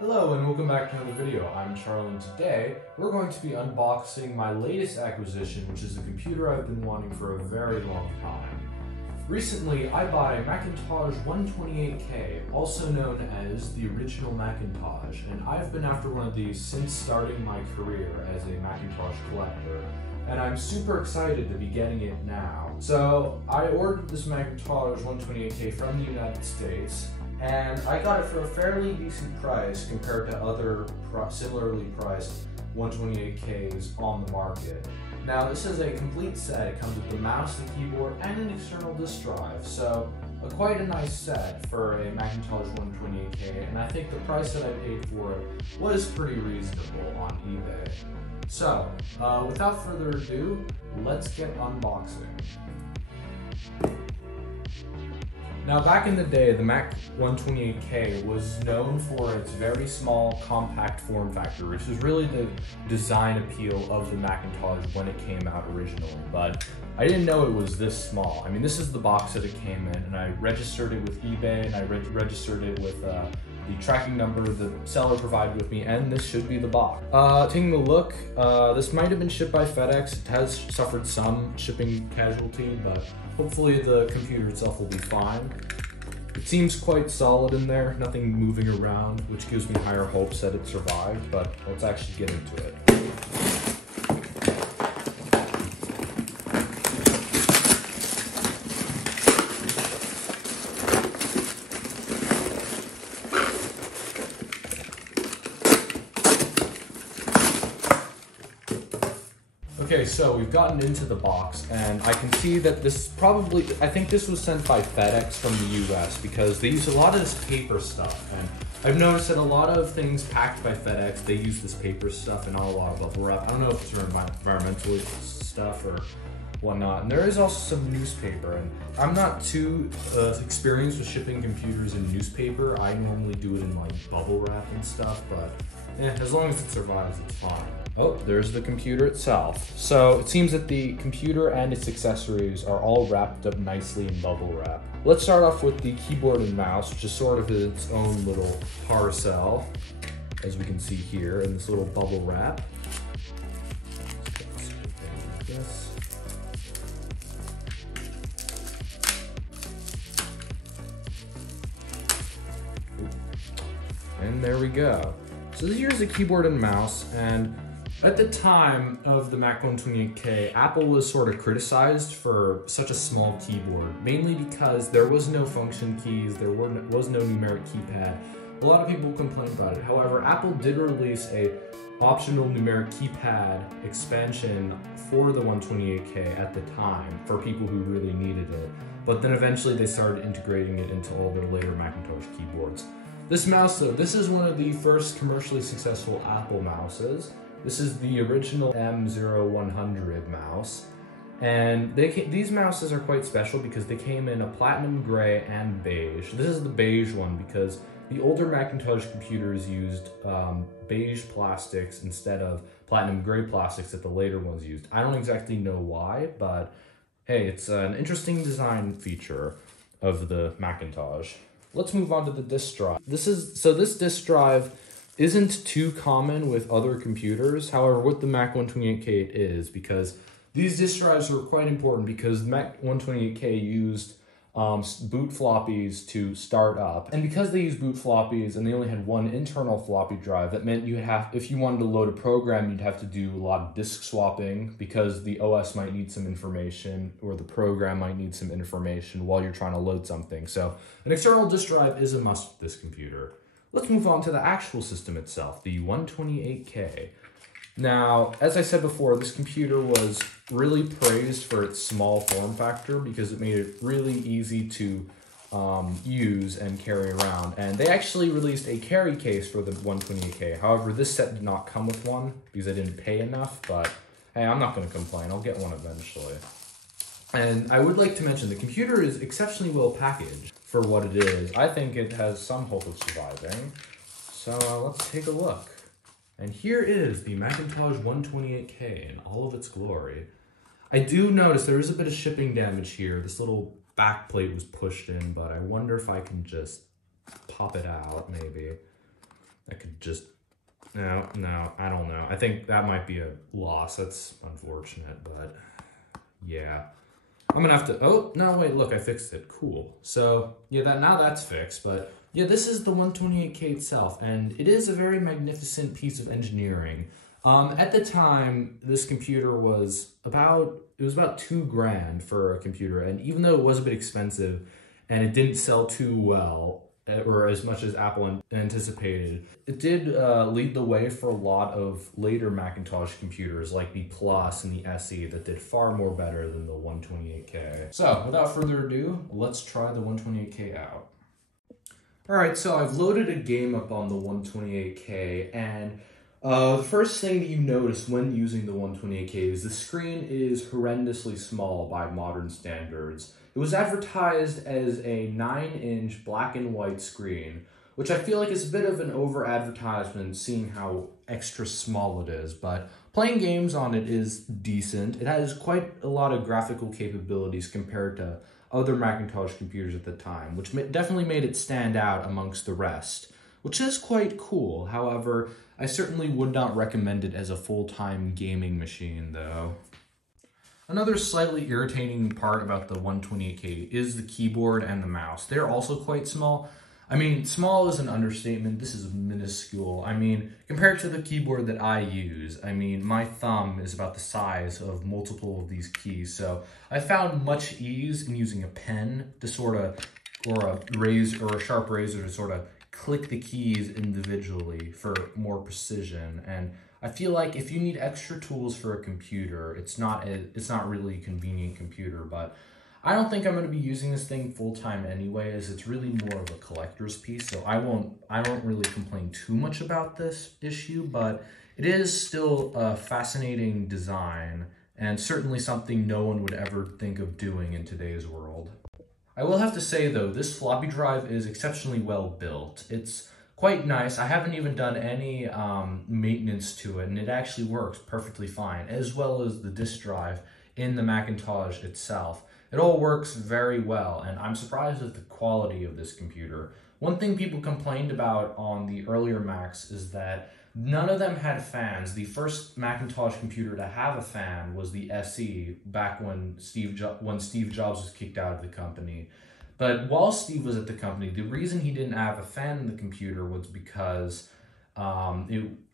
Hello and welcome back to another video. I'm Charlie and today we're going to be unboxing my latest acquisition, which is a computer I've been wanting for a very long time. Recently I bought a Macintosh 128k, also known as the original Macintosh, and I've been after one of these since starting my career as a Macintosh collector, and I'm super excited to be getting it now. So I ordered this Macintosh 128k from the United States, and I got it for a fairly decent price compared to other similarly priced 128Ks on the market. Now this is a complete set. It comes with the mouse, the keyboard, and an external disk drive, so quite a nice set for a Macintosh 128K, and I think the price that I paid for it was pretty reasonable on eBay. So, without further ado, let's get unboxing. Now back in the day, the Mac 128K was known for its very small, compact form factor, which is really the design appeal of the Macintosh when it came out originally, but I didn't know it was this small. I mean, this is the box that it came in, and I registered it with eBay, and I registered it with the tracking number the seller provided with me, and this should be the box. Taking a look, this might have been shipped by FedEx. It has suffered some shipping casualty, but hopefully the computer itself will be fine. It seems quite solid in there, nothing moving around, which gives me higher hopes that it survived, but let's actually get into it. Okay, so we've gotten into the box, and I can see that this I think this was sent by FedEx from the US because they use a lot of this paper stuff, and I've noticed that a lot of things packed by FedEx, they use this paper stuff and not a lot of bubble wrap. I don't know if it's environmental stuff or whatnot, and there is also some newspaper, and I'm not too experienced with shipping computers in newspaper. I normally do it in like bubble wrap and stuff, but as long as it survives, it's fine. Oh, there's the computer itself. So it seems that the computer and its accessories are all wrapped up nicely in bubble wrap. Let's start off with the keyboard and mouse, which is sort of its own little parcel, as we can see here in this little bubble wrap. Yes. And there we go. So here's the keyboard and mouse, and at the time of the Mac 128K, Apple was sort of criticized for such a small keyboard, mainly because there was no function keys, there was no numeric keypad. A lot of people complained about it. However, Apple did release a optional numeric keypad expansion for the 128K at the time for people who really needed it. But then eventually they started integrating it into all their later Macintosh keyboards. This mouse though, this is one of the first commercially successful Apple mouses. This is the original M0100 mouse, and these mouses are quite special because they came in a platinum gray and beige. This is the beige one because the older Macintosh computers used beige plastics instead of platinum gray plastics that the later ones used. I don't exactly know why, but hey, it's an interesting design feature of the Macintosh. Let's move on to the disk drive. This disk drive isn't too common with other computers. However, with the Mac 128K it is, because these disk drives were quite important because the Mac 128K used boot floppies to start up. And because they used boot floppies and they only had one internal floppy drive, that meant if you wanted to load a program, you'd have to do a lot of disk swapping because the OS might need some information or the program might need some information while you're trying to load something. So an external disk drive is a must with this computer. Let's move on to the actual system itself, the 128K. Now, as I said before, this computer was really praised for its small form factor because it made it really easy to use and carry around. And they actually released a carry case for the 128K. However, this set did not come with one because I didn't pay enough, but hey, I'm not going to complain. I'll get one eventually. And I would like to mention the computer is exceptionally well packaged for what it is. I think it has some hope of surviving. So let's take a look. And here is the Macintosh 128K in all of its glory. I do notice there is a bit of shipping damage here. This little back plate was pushed in, but I wonder if I can just pop it out, maybe. I could just, no, I don't know. I think that might be a loss. That's unfortunate, but yeah. I'm gonna have to, oh, no, wait, look, I fixed it. Cool. So, yeah, now that's fixed, but yeah, this is the 128K itself, and it is a very magnificent piece of engineering. At the time, this computer was about $2,000 for a computer, and even though it was a bit expensive and it didn't sell too well, or as much as Apple anticipated, it did lead the way for a lot of later Macintosh computers like the Plus and the SE that did far more better than the 128K. So without further ado, let's try the 128K out. Alright, so I've loaded a game up on the 128K, and the first thing that you notice when using the 128K is the screen is horrendously small by modern standards. It was advertised as a 9-inch black and white screen, which I feel like is a bit of an over-advertisement seeing how extra small it is, but playing games on it is decent. It has quite a lot of graphical capabilities compared to other Macintosh computers at the time, which definitely made it stand out amongst the rest, which is quite cool. However, I certainly would not recommend it as a full-time gaming machine, though. Another slightly irritating part about the 128K is the keyboard and the mouse. They're also quite small. I mean, small is an understatement. This is minuscule. I mean, compared to the keyboard that I use, I mean, my thumb is about the size of multiple of these keys. So I found much ease in using a pen to sort of, or a sharp razor to sort of click the keys individually for more precision. And I feel like if you need extra tools for a computer, it's not really a convenient computer, but I don't think I'm going to be using this thing full-time anyway, as it's really more of a collector's piece, so I don't really complain too much about this issue, but it is still a fascinating design, and certainly something no one would ever think of doing in today's world. I will have to say, though, this floppy drive is exceptionally well built. It's quite nice. I haven't even done any maintenance to it, and it actually works perfectly fine, as well as the disk drive in the Macintosh itself. It all works very well, and I'm surprised at the quality of this computer. One thing people complained about on the earlier Macs is that none of them had fans. The first Macintosh computer to have a fan was the SE, back when Steve Jobs was kicked out of the company. But while Steve was at the company, the reason he didn't have a fan in the computer was because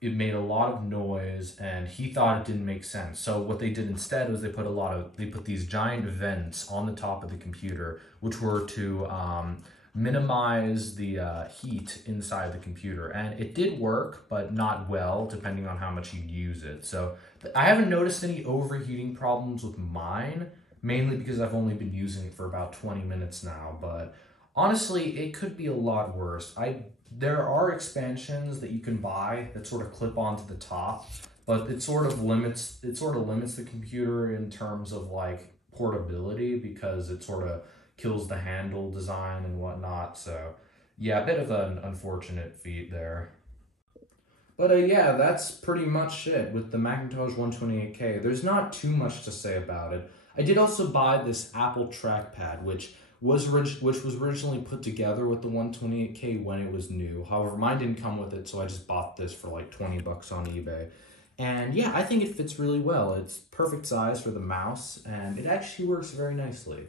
it made a lot of noise, and he thought it didn't make sense. So what they did instead was they put these giant vents on the top of the computer, which were to minimize the heat inside the computer. And it did work, but not well, depending on how much you'd use it. So I haven't noticed any overheating problems with mine, mainly because I've only been using it for about 20 minutes now, but honestly, it could be a lot worse. There are expansions that you can buy that sort of clip onto the top, but it sort of limits the computer in terms of like portability, because it sort of kills the handle design and whatnot. So yeah, a bit of an unfortunate feat there. But yeah, that's pretty much it with the Macintosh 128K. There's not too much to say about it. I did also buy this Apple trackpad, which was originally put together with the 128K when it was new. However, mine didn't come with it, so I just bought this for like 20 bucks on eBay. And yeah, I think it fits really well. It's perfect size for the mouse, and it actually works very nicely.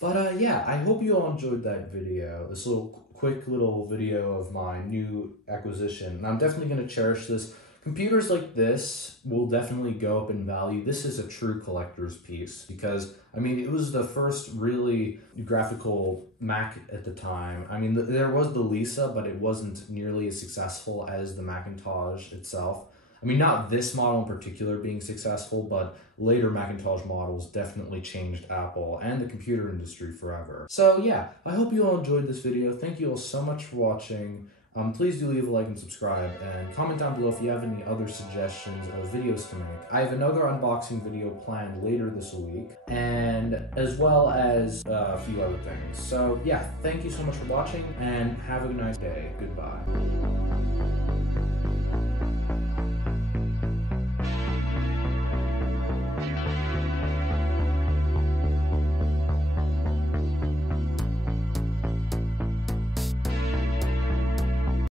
But yeah, I hope you all enjoyed that video, this quick little video of my new acquisition. And I'm definitely going to cherish this. Computers like this will definitely go up in value. This is a true collector's piece because, I mean, it was the first really graphical Mac at the time. I mean, there was the Lisa, but it wasn't nearly as successful as the Macintosh itself. I mean, not this model in particular being successful, but later Macintosh models definitely changed Apple and the computer industry forever. So yeah, I hope you all enjoyed this video. Thank you all so much for watching. Please do leave a like and subscribe, and comment down below if you have any other suggestions of videos to make. I have another unboxing video planned later this week, and as well as a few other things. So yeah, thank you so much for watching, and have a nice day. Goodbye.